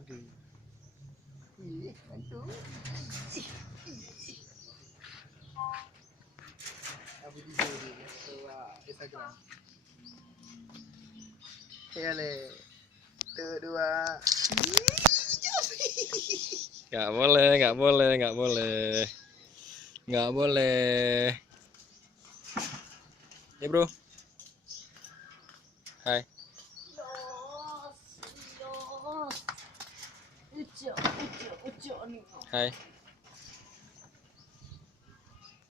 Aduh. Ih, mantu. Abu di sini Instagram. Ya le. Tuh dua. Nggak boleh, nggak boleh, nggak boleh. Nggak boleh. Ya bro. Hai. Hai.